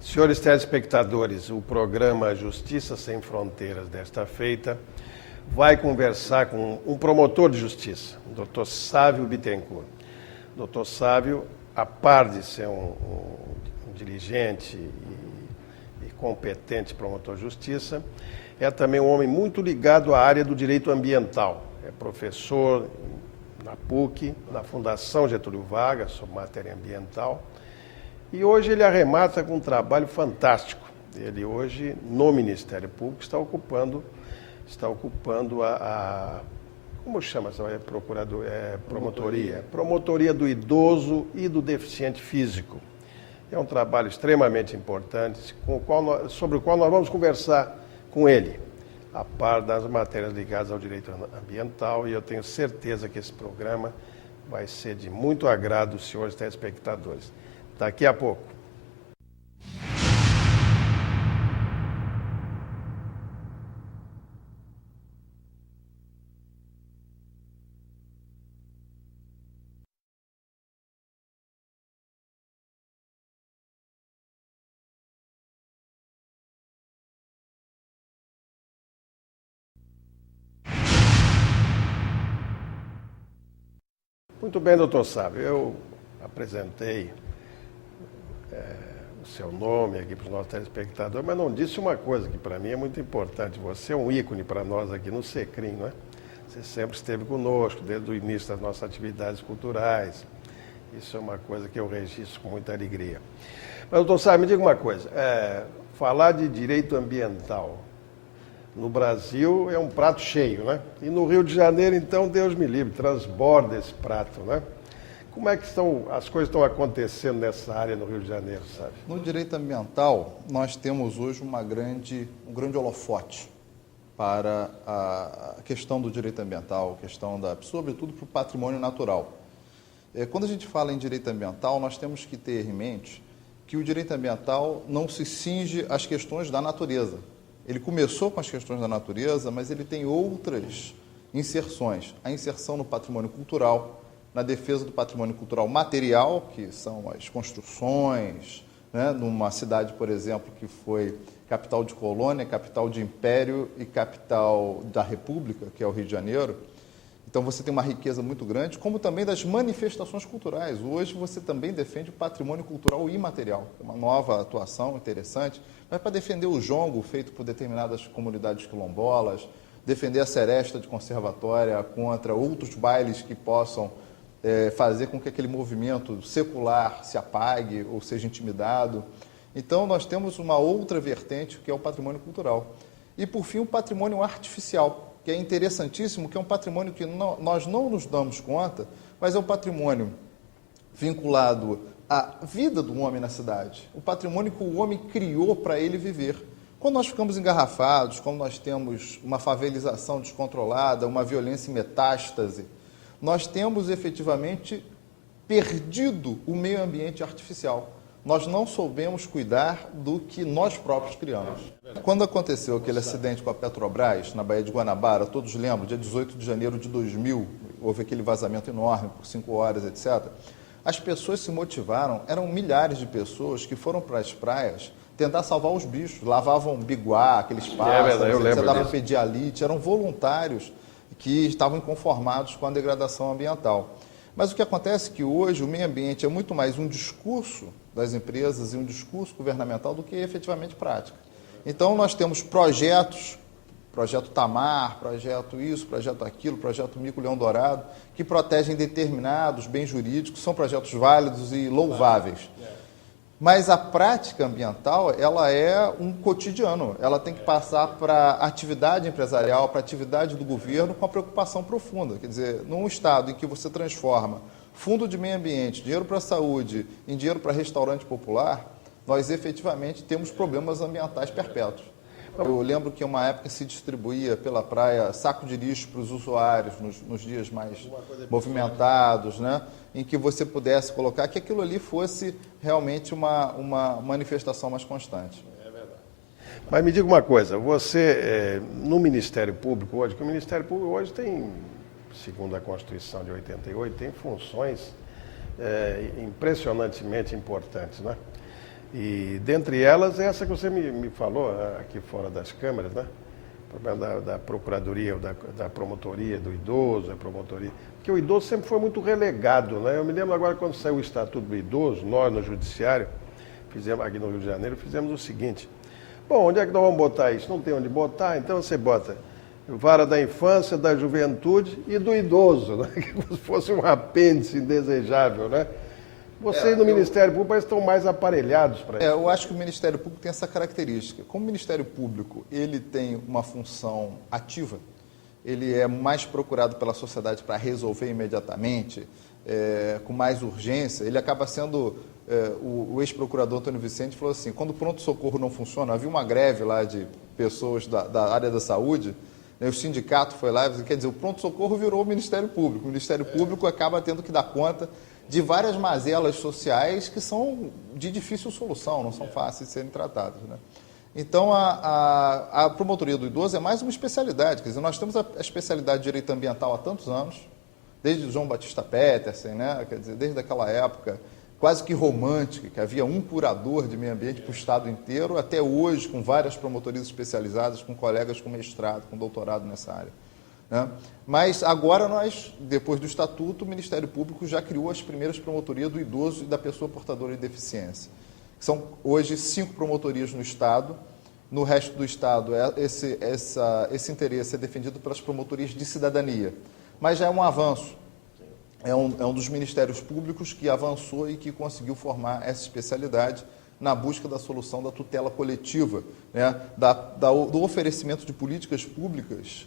Senhores telespectadores, o programa Justiça Sem Fronteiras desta feita vai conversar com um promotor de justiça, o Dr. Sávio Bittencourt. Dr. Sávio, a par de ser um dirigente e competente promotor de justiça, é também um homem muito ligado à área do direito ambiental. É professor na PUC, na Fundação Getúlio Vargas, sobre matéria ambiental. E hoje ele arremata com um trabalho fantástico. Ele hoje, no Ministério Público, está ocupando como chama essa promotoria? Promotoria do idoso e do deficiente físico. É um trabalho extremamente importante, sobre o qual nós vamos conversar com ele, a par das matérias ligadas ao direito ambiental, e eu tenho certeza que esse programa vai ser de muito agrado dos senhores telespectadores. Daqui a pouco. Muito bem, doutor Sávio. Eu apresentei o seu nome aqui para os nossos telespectadores, mas não disse uma coisa que para mim é muito importante. Você é um ícone para nós aqui no SECRIM, não é? Você sempre esteve conosco desde o início das nossas atividades culturais. Isso é uma coisa que eu registro com muita alegria. Mas, doutor Sávio, me diga uma coisa. Falar de direito ambiental no Brasil é um prato cheio, né? E no Rio de Janeiro, então, Deus me livre, transborda esse prato, né? Como é que as coisas estão acontecendo nessa área no Rio de Janeiro, sabe? No direito ambiental, nós temos hoje um grande holofote para a questão do direito ambiental, sobretudo para o patrimônio natural. Quando a gente fala em direito ambiental, nós temos que ter em mente que o direito ambiental não se cinge às questões da natureza. Ele começou com as questões da natureza, mas ele tem outras inserções. A inserção no patrimônio cultural, na defesa do patrimônio cultural material, que são as construções, né, numa cidade, por exemplo, que foi capital de colônia, capital de império e capital da república, que é o Rio de Janeiro. Então você tem uma riqueza muito grande, como também das manifestações culturais. Hoje você também defende o patrimônio cultural imaterial, uma nova atuação interessante, mas para defender o jongo feito por determinadas comunidades quilombolas, defender a seresta de conservatória contra outros bailes que possam fazer com que aquele movimento secular se apague ou seja intimidado. Então, nós temos uma outra vertente, que é o patrimônio cultural. E, por fim, o patrimônio artificial, que é interessantíssimo, que é um patrimônio que nós não nos damos conta, mas é um patrimônio vinculado à vida do homem na cidade, o patrimônio que o homem criou para ele viver. Quando nós ficamos engarrafados, quando nós temos uma favelização descontrolada, uma violência em metástase, nós temos efetivamente perdido o meio ambiente artificial. Nós não soubemos cuidar do que nós próprios criamos. Quando aconteceu aquele acidente com a Petrobras, na Baía de Guanabara, todos lembram, dia 18 de janeiro de 2000, houve aquele vazamento enorme por 5 horas, etc. As pessoas se motivaram, eram milhares de pessoas que foram para as praias tentar salvar os bichos, lavavam biguá, aqueles pássaros, davam pedialite, eram voluntários que estavam inconformados com a degradação ambiental. Mas o que acontece é que hoje o meio ambiente é muito mais um discurso das empresas e um discurso governamental do que efetivamente prática. Então, nós temos projetos, projeto Tamar, projeto isso, projeto aquilo, projeto Mico-Leão Dourado, que protegem determinados bens jurídicos, são projetos válidos e louváveis. Mas a prática ambiental, ela é um cotidiano, ela tem que passar para a atividade empresarial, para a atividade do governo com a preocupação profunda. Quer dizer, num estado em que você transforma fundo de meio ambiente, dinheiro para a saúde, em dinheiro para restaurante popular, nós efetivamente temos problemas ambientais perpétuos. Eu lembro que uma época se distribuía pela praia saco de lixo para os usuários nos dias mais movimentados, né? Em que você pudesse colocar que aquilo ali fosse realmente uma manifestação mais constante. É verdade. Mas me diga uma coisa, você, no Ministério Público hoje, que o Ministério Público hoje tem, segundo a Constituição de 88, tem funções impressionantemente importantes, né? E dentre elas, essa que você me falou aqui fora das câmeras, né? O problema da procuradoria, da promotoria do idoso, a promotoria. Porque o idoso sempre foi muito relegado, né? Eu me lembro agora quando saiu o Estatuto do Idoso, nós no Judiciário, fizemos aqui no Rio de Janeiro, fizemos o seguinte: bom, onde é que nós vamos botar isso? Não tem onde botar, então você bota vara da infância, da juventude e do idoso, né? Que fosse um apêndice indesejável, né? Vocês no Ministério Público estão mais aparelhados para isso. Eu acho que o Ministério Público tem essa característica. Como o Ministério Público ele tem uma função ativa, ele é mais procurado pela sociedade para resolver imediatamente, com mais urgência, ele acaba sendo... o ex-procurador Antônio Vicente falou assim, quando o pronto-socorro não funciona, havia uma greve lá de pessoas da área da saúde, né, o sindicato foi lá, quer dizer, o pronto-socorro virou o Ministério Público. O Ministério Público acaba tendo que dar conta de várias mazelas sociais que são de difícil solução, não são fáceis de serem tratadas, né? Então, a promotoria do idoso é mais uma especialidade. Quer dizer, nós temos a especialidade de direito ambiental há tantos anos, desde o João Batista Petersen, né? Quer dizer, desde aquela época quase que romântica, que havia um curador de meio ambiente para o Estado inteiro, até hoje, com várias promotorias especializadas, com colegas com mestrado, com doutorado nessa área, né? Mas agora nós, depois do Estatuto, o Ministério Público já criou as primeiras promotorias do idoso e da pessoa portadora de deficiência. São hoje 5 promotorias no Estado. No resto do Estado, esse interesse é defendido pelas promotorias de cidadania. Mas já é um avanço. É um dos ministérios públicos que avançou e que conseguiu formar essa especialidade na busca da solução da tutela coletiva, né? do oferecimento de políticas públicas